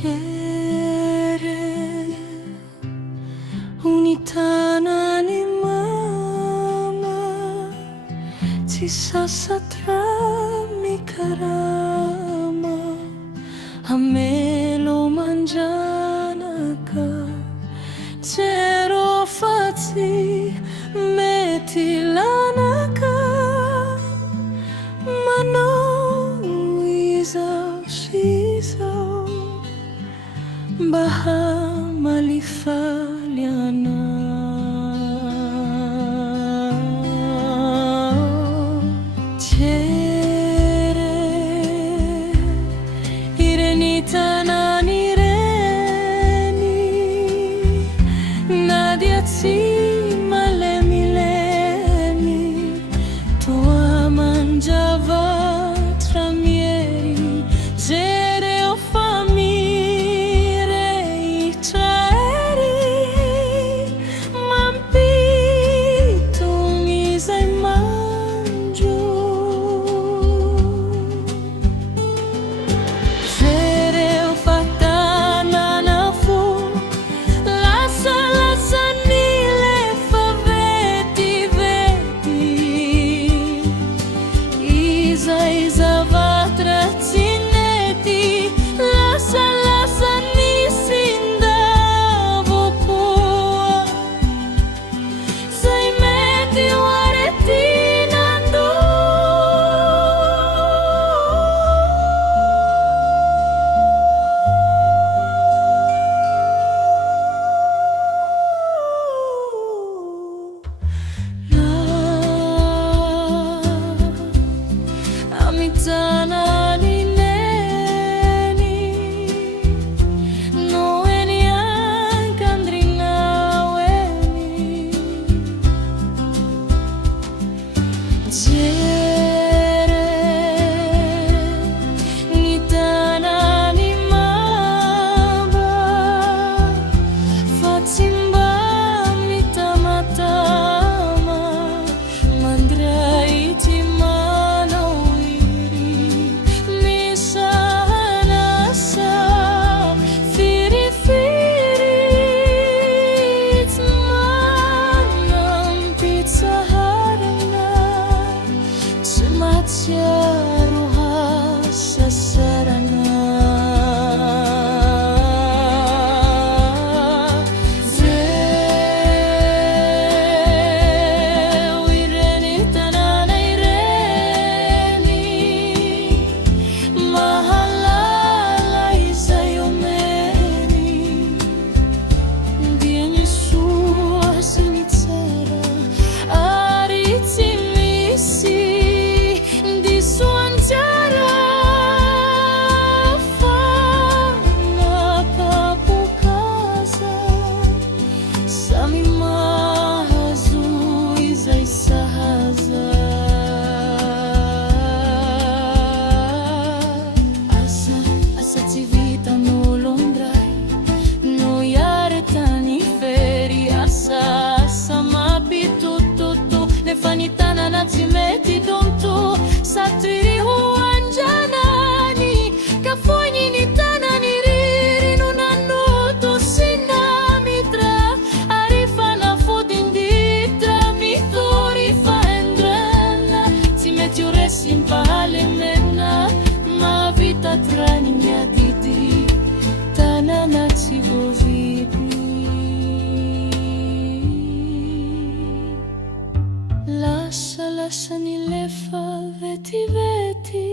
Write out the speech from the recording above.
Cere unitanani mama, ti sasatrami karama, amelo manjanaka, zero fati metilanaka, mano izao sizao, baha malifaliana. Cere ireni tanani ireni, nadia tsi malemi lemi, tua mangiava tramieri, cere o famire i traeri, mampito isai mangio. Cere o fatana na fu, lasa lasa nile faveti veti, isa vatra zineti, lasa lasa nisindavo poa, sai meti waretinando. Amitana ni neni, no eni ankandrina weni. Cere nitana ni maba, fatsimba mitamatama, mandrai timano fanitana na timeti donto, satiri huanjanani, kafonyi nitana niriri nunanoto sinamitra, arifa na fodinditra, mitori faendrana, timeti uresim pale mena, ma vita trani nyaditi, tanana tivoviti. Lasa nile faveti veti,